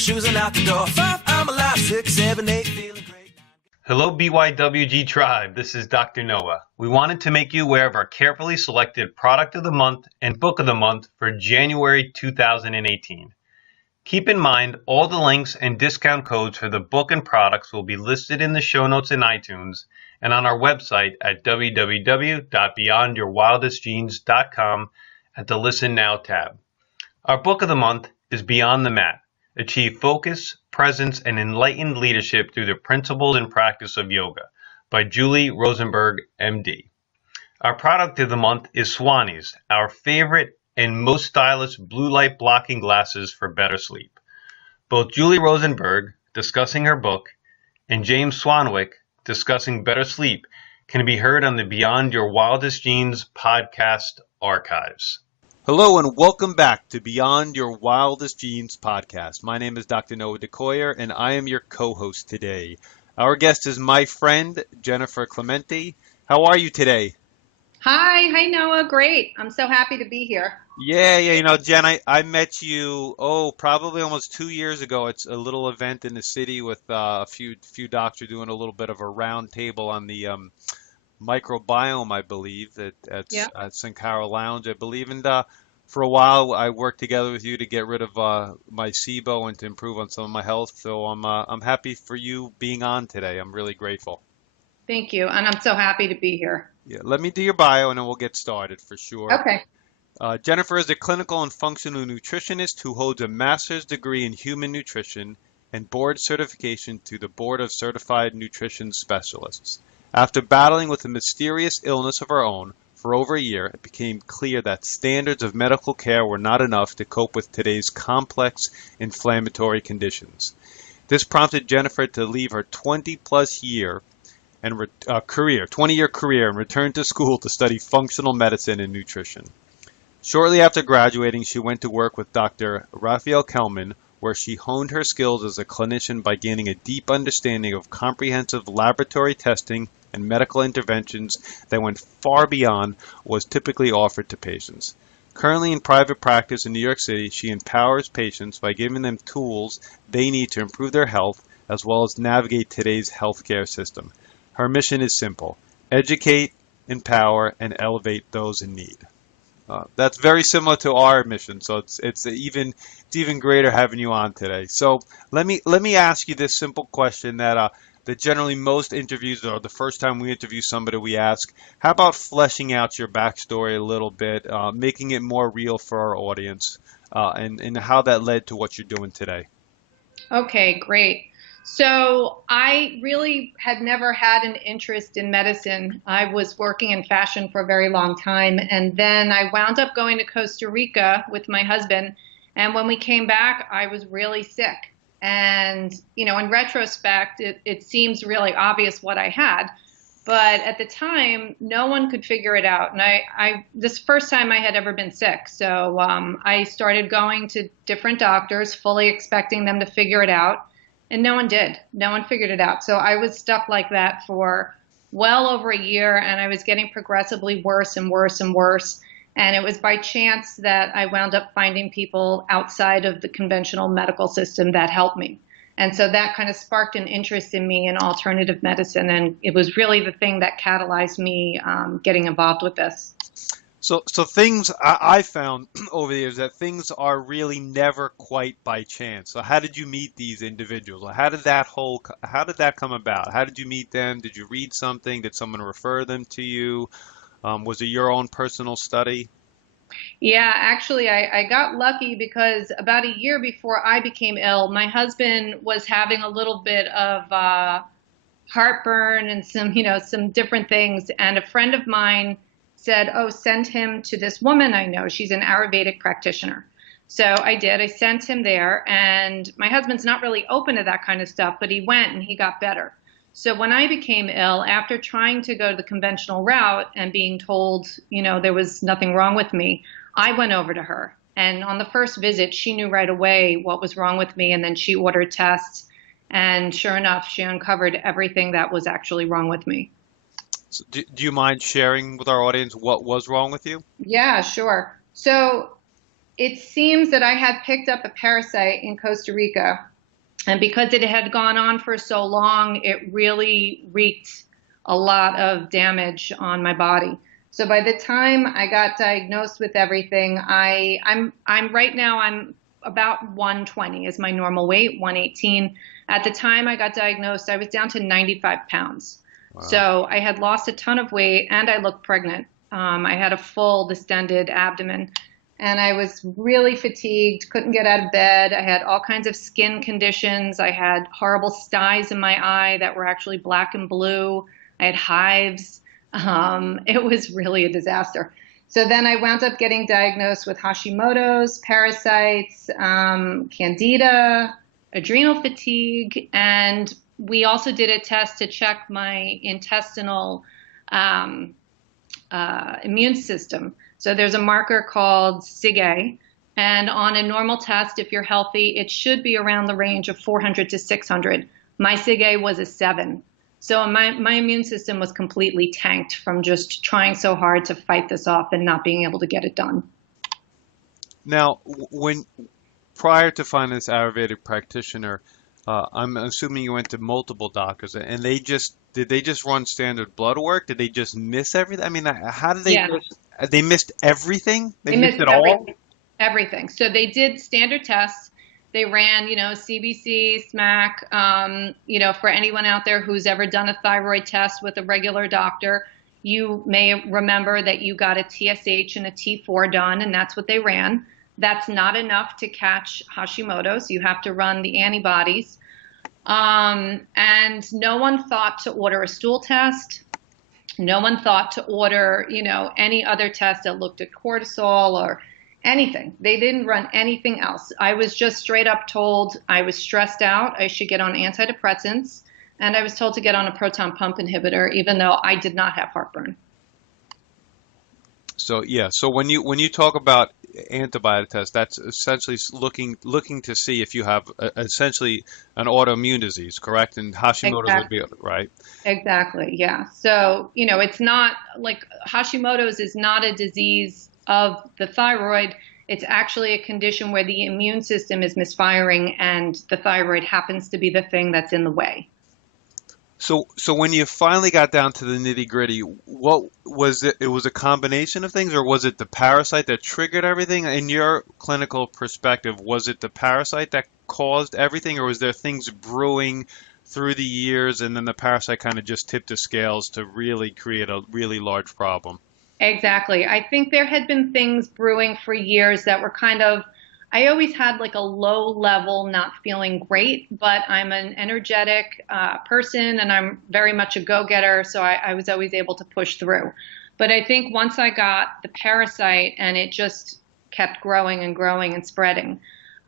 shoes and out the door. 5, I'm alive. 6, 7, 8, feeling great. Hello, BYWG Tribe. This is Dr. Noah. We wanted to make you aware of our carefully selected Product of the Month and Book of the Month for January 2018. Keep in mind, all the links and discount codes for the book and products will be listed in the show notes in iTunes and on our website at www.beyondyourwildestgenes.com at the Listen Now tab. Our book of the month is Beyond the Mat: Achieve Focus, Presence, and Enlightened Leadership Through the Principles and Practice of Yoga by Julie Rosenberg, MD. Our product of the month is Swannies, our favorite and most stylish blue light blocking glasses for better sleep. Both Julie Rosenberg, discussing her book, and James Swanwick, discussing better sleep, can be heard on the Beyond Your Wildest Genes podcast archives. Hello and welcome back to Beyond Your Wildest Genes podcast. My name is Dr. Noah DeCoyer and I am your co-host today. Our guest is my friend, Jennifer Clemente. How are you today? Hi Noah, great. I'm so happy to be here. Yeah, you know, Jen, I met you, probably almost 2 years ago. It's a little event in the city with a few doctors doing a little bit of a round table on the microbiome, I believe, at St. Carol Lounge, I believe. And for a while, I worked together with you to get rid of my SIBO and to improve on some of my health. So I'm happy for you being on today. I'm really grateful. Thank you, and I'm so happy to be here. Yeah, let me do your bio, and then we'll get started for sure. Okay. Jennifer is a clinical and functional nutritionist who holds a master's degree in human nutrition and board certification to the Board of Certified Nutrition Specialists. After battling with a mysterious illness of her own for over a year, it became clear that standards of medical care were not enough to cope with today's complex inflammatory conditions. This prompted Jennifer to leave her 20-year career and return to school to study functional medicine and nutrition. Shortly after graduating, she went to work with Dr. Raphael Kellman, where she honed her skills as a clinician by gaining a deep understanding of comprehensive laboratory testing and medical interventions that went far beyond what was typically offered to patients. Currently in private practice in New York City, she empowers patients by giving them tools they need to improve their health as well as navigate today's healthcare system. Her mission is simple: educate, empower, and elevate those in need. That's very similar to our mission, so it's even greater having you on today. So let me ask you this simple question that generally most interviews, or the first time we interview somebody, we ask: how about fleshing out your backstory a little bit, making it more real for our audience, and how that led to what you're doing today? Okay, great. So I really had never had an interest in medicine. I was working in fashion for a very long time, and then I wound up going to Costa Rica with my husband, and when we came back, I was really sick. And, you know, in retrospect, it seems really obvious what I had, but at the time, no one could figure it out. And this first time I had ever been sick, so I started going to different doctors, fully expecting them to figure it out. And no one did. No one figured it out. So I was stuck like that for well over a year, and I was getting progressively worse and worse and worse. And it was by chance that I wound up finding people outside of the conventional medical system that helped me. And so that kind of sparked an interest in me in alternative medicine. And it was really the thing that catalyzed me getting involved with this. So things I found over the years that things are really never quite by chance. So how did you meet these individuals? How did that come about? How did you meet them? Did you read something? Did someone refer them to you? Was it your own personal study? Yeah, actually, I got lucky because about a year before I became ill, my husband was having a little bit of heartburn and some different things, and a friend of mine said, "Oh, send him to this woman I know. She's an Ayurvedic practitioner." So I did. I sent him there, and my husband's not really open to that kind of stuff, but he went and he got better. So when I became ill, after trying to go the conventional route and being told, there was nothing wrong with me, I went over to her. And on the first visit, she knew right away what was wrong with me, and then she ordered tests. And sure enough, she uncovered everything that was actually wrong with me. So do you mind sharing with our audience what was wrong with you? Yeah, sure. So it seems that I had picked up a parasite in Costa Rica, And because it had gone on for so long, it really wreaked a lot of damage on my body. So by the time I got diagnosed with everything, I'm right now I'm about 120 is my normal weight, 118. At the time I got diagnosed, I was down to 95 pounds. Wow. So I had lost a ton of weight and I looked pregnant. I had a full distended abdomen and I was really fatigued, couldn't get out of bed. I had all kinds of skin conditions. I had horrible styes in my eye that were actually black and blue. I had hives. It was really a disaster. So then I wound up getting diagnosed with Hashimoto's, parasites, candida, adrenal fatigue, and we also did a test to check my intestinal immune system. So there's a marker called SIG-A, and on a normal test, if you're healthy, it should be around the range of 400 to 600. My SIG-A was a 7. So my immune system was completely tanked from just trying so hard to fight this off and not being able to get it done. Now, when prior to finding this Ayurvedic practitioner, I'm assuming you went to multiple doctors, and did they just run standard blood work? Did they just miss everything? I mean, how did they Yeah. miss? They missed everything? They missed it everything. all? Everything. So they did standard tests. They ran, CBC, SMAC, for anyone out there who's ever done a thyroid test with a regular doctor, you may remember that you got a TSH and a T4 done, and that's what they ran. That's not enough to catch Hashimoto's. You have to run the antibodies. And no one thought to order a stool test. No one thought to order, any other test that looked at cortisol or anything. They didn't run anything else. I was just straight up told I was stressed out. I should get on antidepressants. And I was told to get on a proton pump inhibitor, even though I did not have heartburn. So yeah, so when you talk about antibody test, that's essentially looking to see if you have essentially an autoimmune disease, correct? And Hashimoto's would be right. Exactly. Yeah. So, it's not like Hashimoto's is not a disease of the thyroid. It's actually a condition where the immune system is misfiring and the thyroid happens to be the thing that's in the way. So when you finally got down to the nitty-gritty, what was it? It was a combination of things, or was it the parasite that triggered everything? In your clinical perspective, was it the parasite that caused everything, or was there things brewing through the years and then the parasite kind of just tipped the scales to really create a really large problem? Exactly. I think there had been things brewing for years that were I always had like a low level, not feeling great, but I'm an energetic person and I'm very much a go-getter. So I was always able to push through. But I think once I got the parasite and it just kept growing and growing and spreading,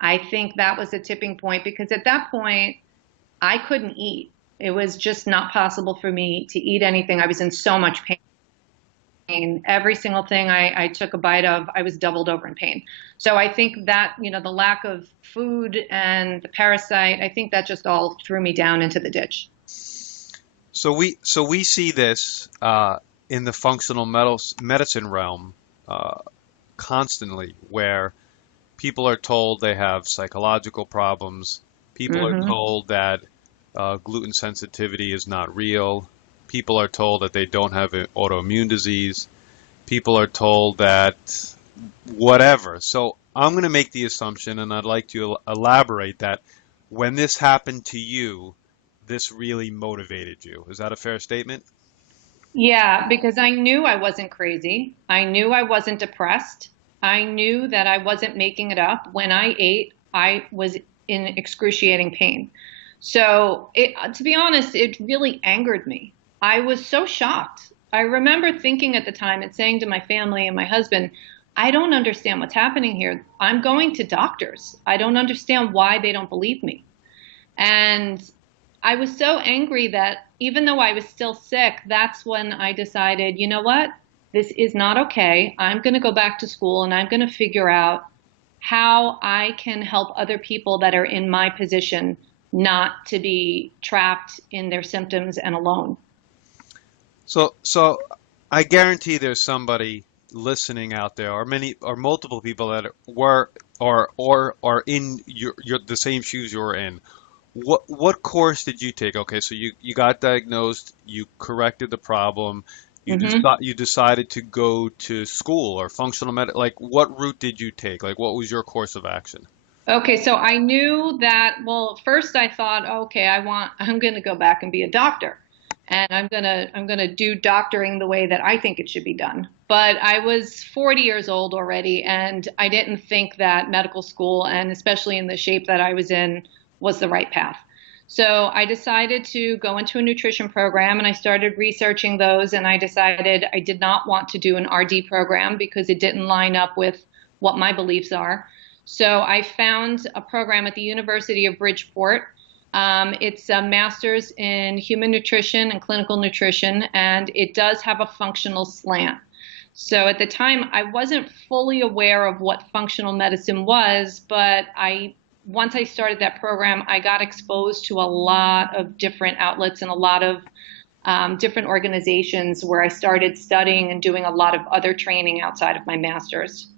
I think that was a tipping point because at that point I couldn't eat. It was just not possible for me to eat anything. I was in so much pain. Every single thing I took a bite of, I was doubled over in pain. So I think that, the lack of food and the parasite, I think that just all threw me down into the ditch. So we see this in the functional medicine realm constantly, where people are told they have psychological problems. People are told that gluten sensitivity is not real. People are told that they don't have an autoimmune disease. People are told that whatever. So I'm going to make the assumption, and I'd like to elaborate that when this happened to you, this really motivated you. Is that a fair statement? Yeah, because I knew I wasn't crazy. I knew I wasn't depressed. I knew that I wasn't making it up. When I ate, I was in excruciating pain. So to be honest, it really angered me. I was so shocked. I remember thinking at the time and saying to my family and my husband, I don't understand what's happening here. I'm going to doctors. I don't understand why they don't believe me. And I was so angry that even though I was still sick, that's when I decided, you know what? This is not okay. I'm going to go back to school and I'm going to figure out how I can help other people that are in my position not to be trapped in their symptoms and alone. So I guarantee there's somebody listening out there, or multiple people that were or are in the same shoes you're in. What course did you take? Okay, so you got diagnosed, you corrected the problem, Hmm. you decided to go to school or functional med, like what route did you take? Like what was your course of action? Okay, so I knew that, well, first I thought, okay, I'm going to go back and be a doctor. And I'm going to do doctoring the way that I think it should be done. But I was 40 years old already, and I didn't think that medical school, and especially in the shape that I was in, was the right path. So I decided to go into a nutrition program, and I started researching those, and I decided I did not want to do an RD program because it didn't line up with what my beliefs are. So I found a program at the University of Bridgeport. It's a master's in human nutrition and clinical nutrition, and it does have a functional slant. So at the time, I wasn't fully aware of what functional medicine was, but once I started that program, I got exposed to a lot of different outlets and a lot of different organizations where I started studying and doing a lot of other training outside of my master's.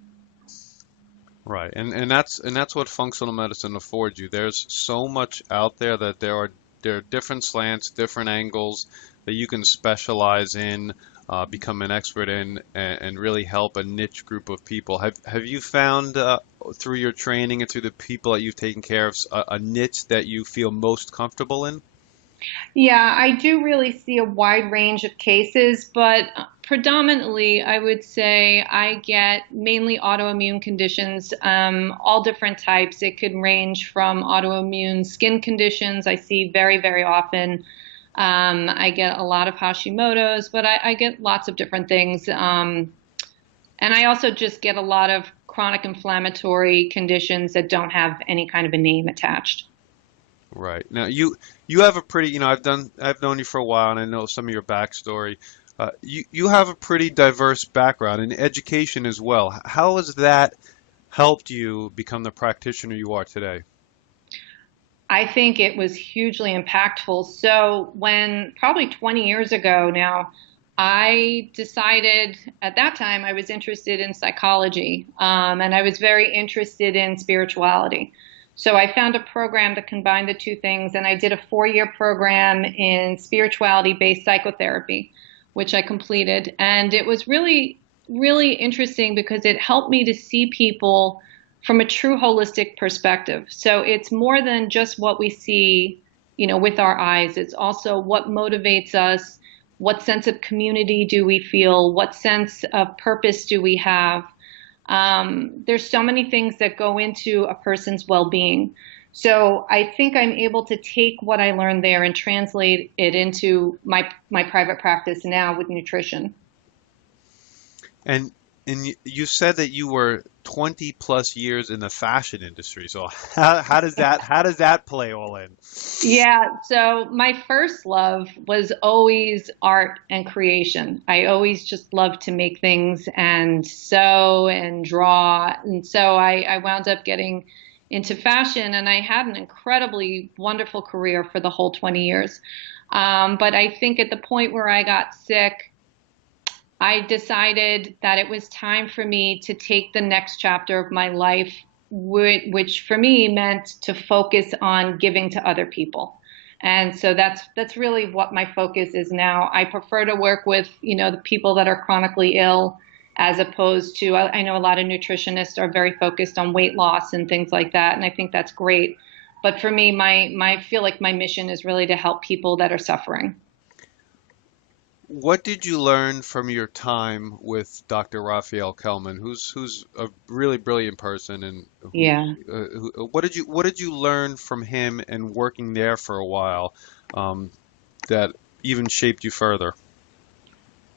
Right. And that's what functional medicine affords you. There's so much out there that there are different slants, different angles that you can specialize in, become an expert in, and really help a niche group of people. Have you found through your training and through the people that you've taken care of a niche that you feel most comfortable in? Yeah, I do really see a wide range of cases, but predominantly I would say I get mainly autoimmune conditions, all different types. It could range from autoimmune skin conditions I see very, very often. I get a lot of Hashimoto's, but I get lots of different things. And I also just get a lot of chronic inflammatory conditions that don't have any kind of a name attached. Right. Now you have a pretty, I've known you for a while and I know some of your backstory. You have a pretty diverse background in education as well. How has that helped you become the practitioner you are today? I think it was hugely impactful. So when probably 20 years ago now, I decided at that time I was interested in psychology, and I was very interested in spirituality. So I found a program that combined the two things, and I did a 4-year program in spirituality-based psychotherapy, which I completed. And it was really, really interesting because it helped me to see people from a true holistic perspective. So it's more than just what we see, with our eyes. It's also what motivates us, what sense of community do we feel, what sense of purpose do we have. There's so many things that go into a person's well-being. So I think I'm able to take what I learned there and translate it into my private practice now with nutrition. And you said that you were 20 plus years in the fashion industry. So how does that play all in? Yeah, so my first love was always art and creation. I always just loved to make things and sew and draw. And so I wound up getting into fashion, and I had an incredibly wonderful career for the whole 20 years. But I think at the point where I got sick, I decided that it was time for me to take the next chapter of my life, which for me meant to focus on giving to other people. And so that's really what my focus is now. I prefer to work with, the people that are chronically ill as opposed to, I know a lot of nutritionists are very focused on weight loss and things like that. And I think that's great. But for me, I feel like my mission is really to help people that are suffering. What did you learn from your time with Dr. Raphael Kellman, who's a really brilliant person, and Yeah. what did you learn from him and working there for a while, that even shaped you further?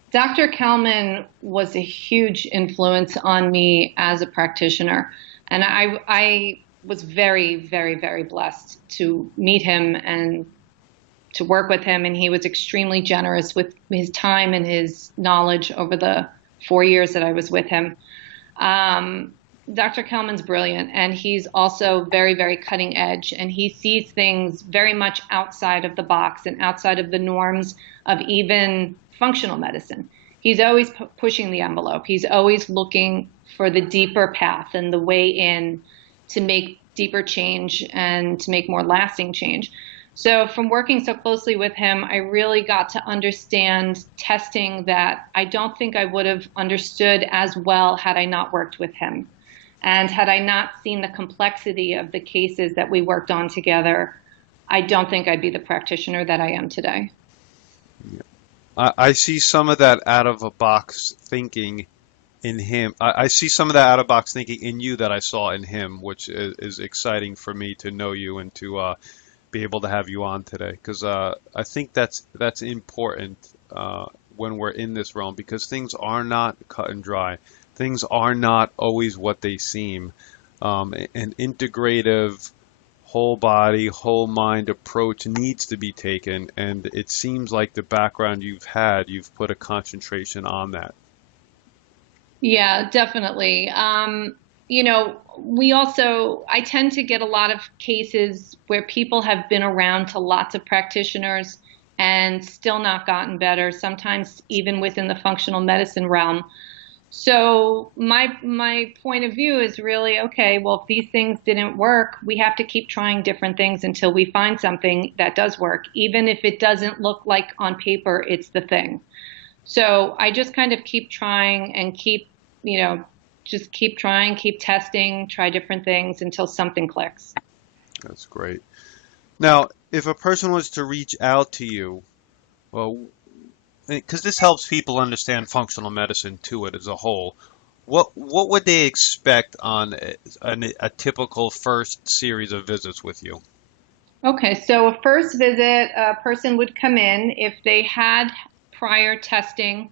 Dr. Kellman was a huge influence on me as a practitioner. And I was very, very, very blessed to meet him and to work with him. And he was extremely generous with his time and his knowledge over the 4 years that I was with him. Dr. Kellman's brilliant, and he's also very, very cutting edge, and he sees things very much outside of the box and outside of the norms of even functional medicine. He's always pushing the envelope. He's always looking for the deeper path and the way in deeper change and to make more lasting change. So from working so closely with him, I really got to understand testing that I don't think I would have understood as well had I not worked with him. And had I not seen the complexity of the cases that we worked on together, I don't think I'd be the practitioner that I am today. I see some of that out of a box thinking in him. I see some of that out of box thinking in you that I saw in him, which is exciting for me to know you and to be able to have you on today, because I think that's important when we're in this realm, because things are not cut and dry. Things are not always what they seem. An integrative, whole body, whole mind approach needs to be taken, and it seems like the background you've put a concentration on that. Yeah, definitely. I tend to get a lot of cases where people have been around to lots of practitioners and still not gotten better, sometimes even within the functional medicine realm. So my point of view is really, okay, well, if these things didn't work, we have to keep trying different things until we find something that does work, even if it doesn't look like on paper it's the thing. So I just kind of keep trying and keep trying, keep testing, try different things until something clicks. That's great. Now, if a person was to reach out to you, well, because this helps people understand functional medicine to it as a whole, what would they expect on a typical first series of visits with you? Okay, so a first visit, a person would come in if they had prior testing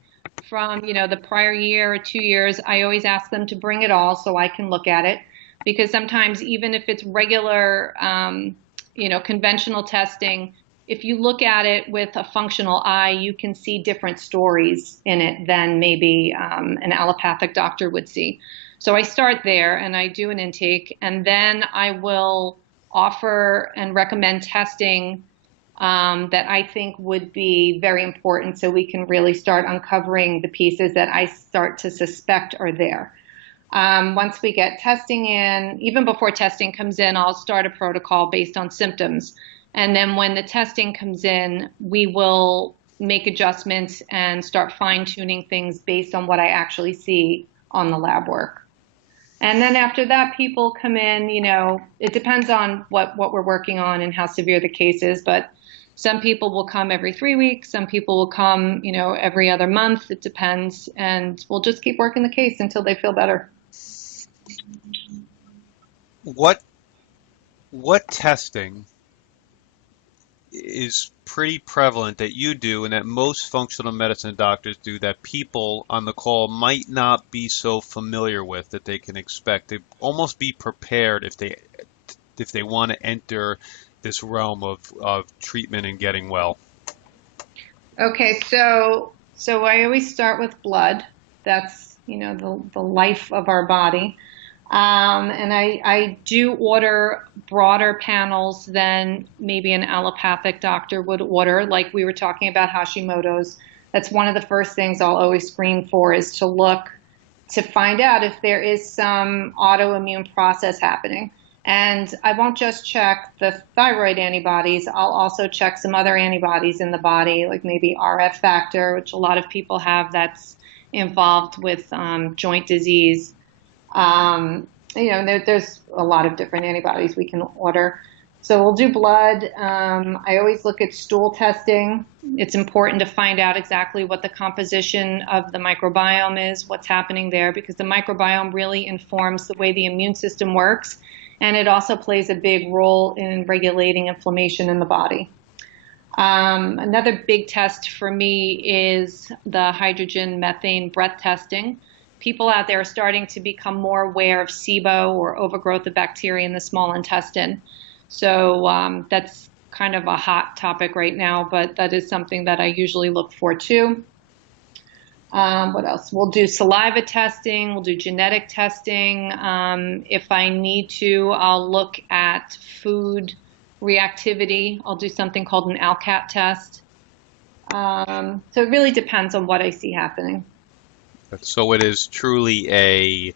from, the prior year or 2 years. I always ask them to bring it all so I can look at it, because sometimes even if it's regular, conventional testing, if you look at it with a functional eye, you can see different stories in it than maybe an allopathic doctor would see. So I start there and I do an intake, and then I will offer and recommend testing that I think would be very important, so we can really start uncovering the pieces that I start to suspect are there. Once we get testing in, even before testing comes in, I'll start a protocol based on symptoms. And then when the testing comes in, we will make adjustments and start fine-tuning things based on what I actually see on the lab work. And then after that, people come in, it depends on what we're working on and how severe the case is, but some people will come every 3 weeks. Some people will come, every other month. It depends. And we'll just keep working the case until they feel better. What testing is pretty prevalent that you do and that most functional medicine doctors do that people on the call might not be so familiar with, that they can expect to almost be prepared if they want to enter this realm of treatment and getting well? Okay, so I always start with blood. That's, the life of our body. And I do order broader panels than maybe an allopathic doctor would order, like we were talking about Hashimoto's. That's one of the first things I'll always screen for, is to look to find out if there is some autoimmune process happening. And I won't just check the thyroid antibodies. I'll also check some other antibodies in the body, like maybe RF factor, which a lot of people have, that's involved with joint disease. There's a lot of different antibodies we can order. So we'll do blood. I always look at stool testing. It's important to find out exactly what the composition of the microbiome is, what's happening there, because the microbiome really informs the way the immune system works. And it also plays a big role in regulating inflammation in the body. Another big test for me is the hydrogen methane breath testing. People out there are starting to become more aware of SIBO, or overgrowth of bacteria in the small intestine. So that's kind of a hot topic right now, but that is something that I usually look for too. What else? We'll do saliva testing. We'll do genetic testing. If I need to, I'll look at food reactivity. I'll do something called an ALCAT test. So it really depends on what I see happening. So it is truly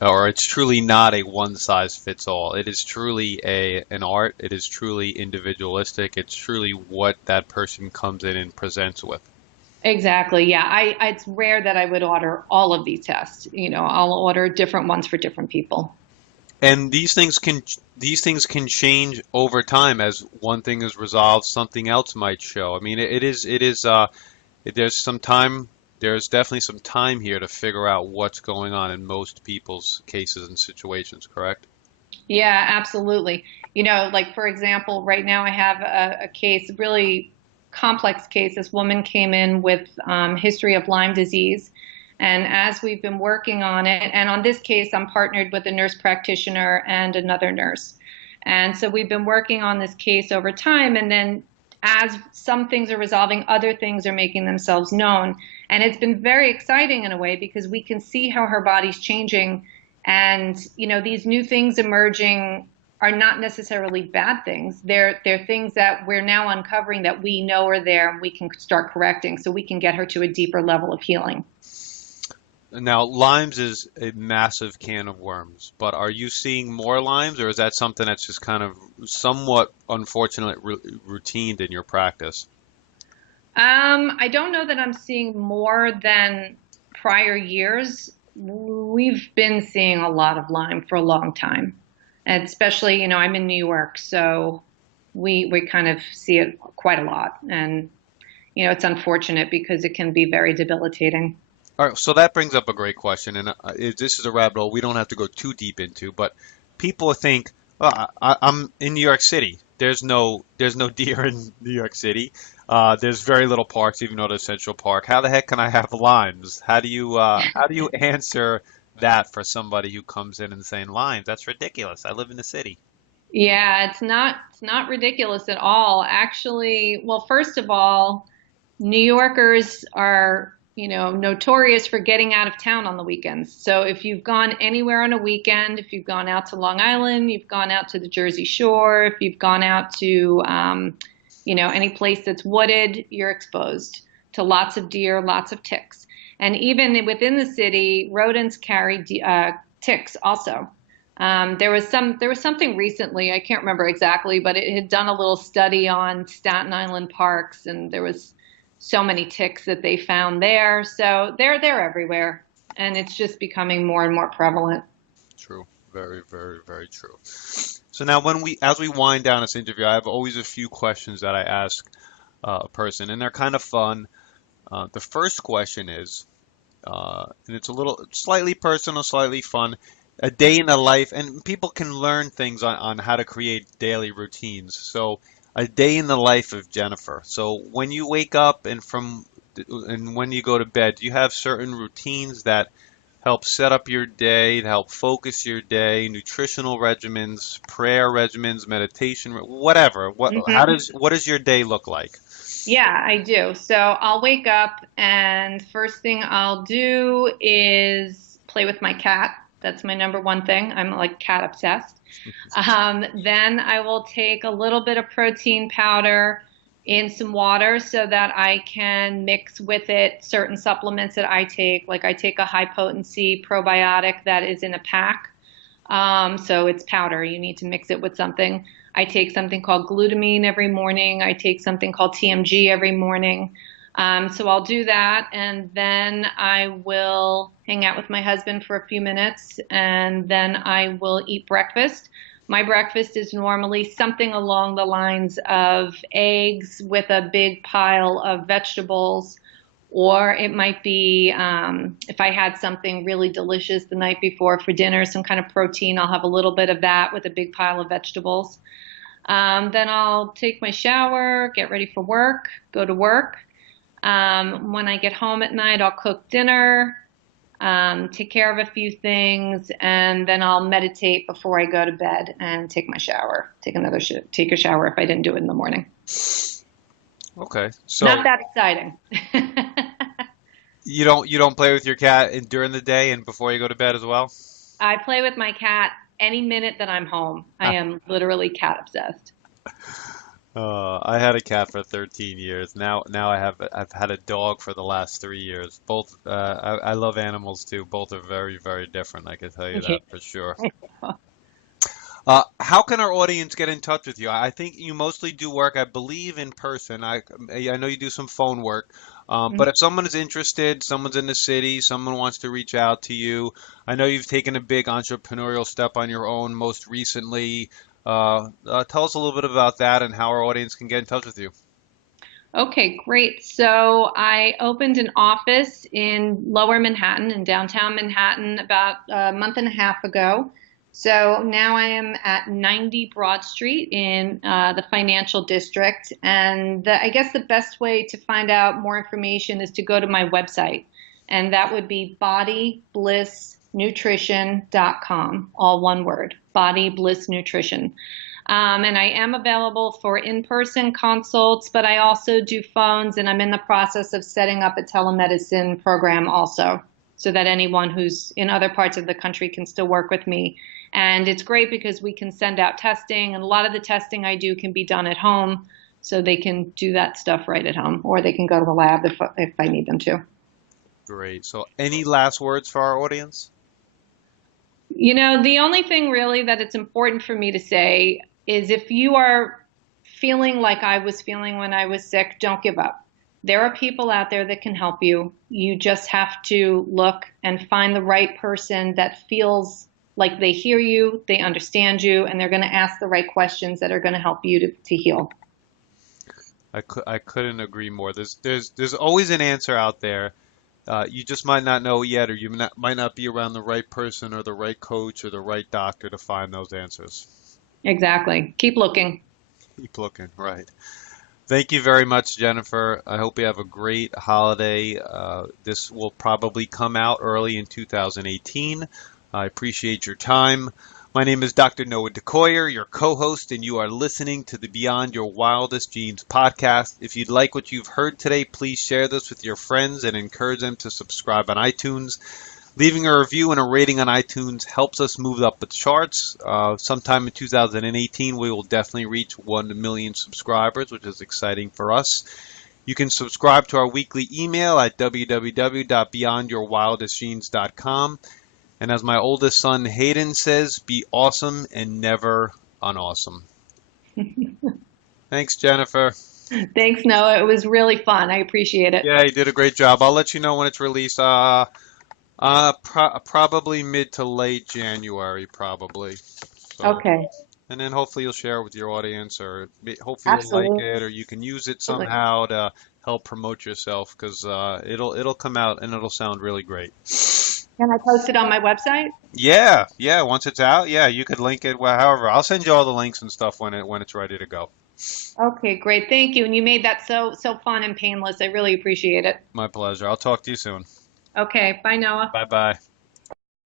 or it's truly not a one size fits all. It is truly an art. It is truly individualistic. It's truly what that person comes in and presents with. Exactly. Yeah. It's rare that I would order all of these tests. I'll order different ones for different people. And these things can change over time as one thing is resolved, something else might show. I mean, there's some time, there's definitely some time here to figure out what's going on in most people's cases and situations, correct? Yeah, absolutely. Like for example, right now I have a case, really complex case. This woman came in with history of Lyme disease. And as we've been working on it, and on this case, I'm partnered with a nurse practitioner and another nurse. And so we've been working on this case over time. And then as some things are resolving, other things are making themselves known. And it's been very exciting in a way because we can see how her body's changing. And, these new things emerging are not necessarily bad things. They're things that we're now uncovering that we know are there and we can start correcting so we can get her to a deeper level of healing. Now, Lyme's is a massive can of worms, but are you seeing more Lyme's, or is that something that's just kind of somewhat unfortunate routine in your practice? I don't know that I'm seeing more than prior years. We've been seeing a lot of Lyme for a long time, and especially, I'm in New York, so we kind of see it quite a lot. And, it's unfortunate because it can be very debilitating. All right, so that brings up a great question, and this is a rabbit hole we don't have to go too deep into, but people think, oh, I'm in New York City. There's no deer in New York City. There's very little parks, even though there's Central Park. How the heck can I have limes? How do you answer that for somebody who comes in and saying limes? That's ridiculous. I live in the city. Yeah, it's not ridiculous at all. Actually, well, first of all, New Yorkers are, notorious for getting out of town on the weekends. So if you've gone anywhere on a weekend, if you've gone out to Long Island, you've gone out to the Jersey Shore, if you've gone out to, any place that's wooded, you're exposed to lots of deer, lots of ticks. And even within the city, rodents carry ticks also. There was something recently, I can't remember exactly, but it had done a little study on Staten Island parks, and there was so many ticks that they found there. So they're everywhere, and it's just becoming more and more prevalent. True. Very, very, very true. So now as we wind down this interview, I have always a few questions that I ask a person, and they're kind of fun. The first question is, and it's a little slightly personal, slightly fun, a day in the life, and people can learn things on how to create daily routines. So a day in the life of Jennifer. So when you wake up and when you go to bed, do you have certain routines that help set up your day, to help focus your day, nutritional regimens, prayer regimens, meditation, whatever? Hmm. What does your day look like? Yeah, I do. So I'll wake up, and first thing I'll do is play with my cat. That's my number one thing. I'm like cat obsessed. Then I will take a little bit of protein powder in some water so that I can mix with it certain supplements that I take. Like I take a high potency probiotic that is in a pack. So it's powder. You need to mix it with something. I take something called glutamine every morning. I take something called TMG every morning. So I'll do that, and then I will hang out with my husband for a few minutes, and then I will eat breakfast. My breakfast is normally something along the lines of eggs with a big pile of vegetables, or it might be, if I had something really delicious the night before for dinner, some kind of protein, I'll have a little bit of that with a big pile of vegetables. Then I'll take my shower, get ready for work, go to work. When I get home at night, I'll cook dinner, take care of a few things, and then I'll meditate before I go to bed and take my shower. Take a shower if I didn't do it in the morning. Okay, so Not that exciting. you don't play with your cat during the day and before you go to bed as well? I play with my cat any minute that I'm home. I am literally cat obsessed. I had a cat for 13 years. Now I've had a dog for the last 3 years. Both I love animals too. Both are very, very different. I can tell you that for sure. How can our audience get in touch with you? I think you mostly do work, I believe, in person. I know you do some phone work, but if someone is interested, someone's in the city, someone wants to reach out to you. I know you've taken a big entrepreneurial step on your own most recently. Tell us a little bit about that and how our audience can get in touch with you. Okay, great. So I opened an office in Lower Manhattan, in downtown Manhattan, about a month and a half ago. So now I am at 90 Broad Street in the financial district. And I guess the best way to find out more information is to go to my website. And that would be bodyblissnutrition.com, all one word, Body Bliss Nutrition. And I am available for in-person consults, but I also do phones, and I'm in the process of setting up a telemedicine program also, so that anyone who's in other parts of the country can still work with me. And it's great because we can send out testing, and a lot of the testing I do can be done at home, so they can do that stuff right at home, or they can go to the lab if I need them to. Great. So any last words for our audience? You know, the only thing really that it's important for me to say is if you are feeling like I was feeling when I was sick, don't give up. There are people out there that can help you. You just have to look and find the right person that feels like they hear you, they understand you, and they're going to ask the right questions that are going to help you to heal. I couldn't agree more. There's always an answer out there. You just might not know yet, or might not be around the right person or the right coach or the right doctor to find those answers. Exactly. Keep looking. Keep looking, right. Thank you very much, Jennifer. I hope you have a great holiday. This will probably come out early in 2018. I appreciate your time. My name is Dr. Noah DeCoyer, your co-host, and you are listening to the Beyond Your Wildest Dreams podcast. If you'd like what you've heard today, please share this with your friends and encourage them to subscribe on iTunes. Leaving a review and a rating on iTunes helps us move up the charts. Sometime in 2018, we will definitely reach 1 million subscribers, which is exciting for us. You can subscribe to our weekly email at www.beyondyourwildestgenes.com. And as my oldest son Hayden says, be awesome and never unawesome. Thanks, Jennifer. Thanks, Noah. It was really fun. I appreciate it. Yeah, you did a great job. I'll let you know when it's released. Probably mid to late January, probably. So, Okay. and then hopefully you'll share it with your audience, or hopefully you'll like Absolutely. it, or you can use it somehow to help promote yourself, because it'll come out and it'll sound really great. Can I post it on my website? Yeah. Once it's out, yeah, you could link it. Well, however, I'll send you all the links and stuff when it's ready to go. Okay, great. Thank you. And you made that so fun and painless. I really appreciate it. My pleasure. I'll talk to you soon. Okay. Bye, Noah. Bye bye.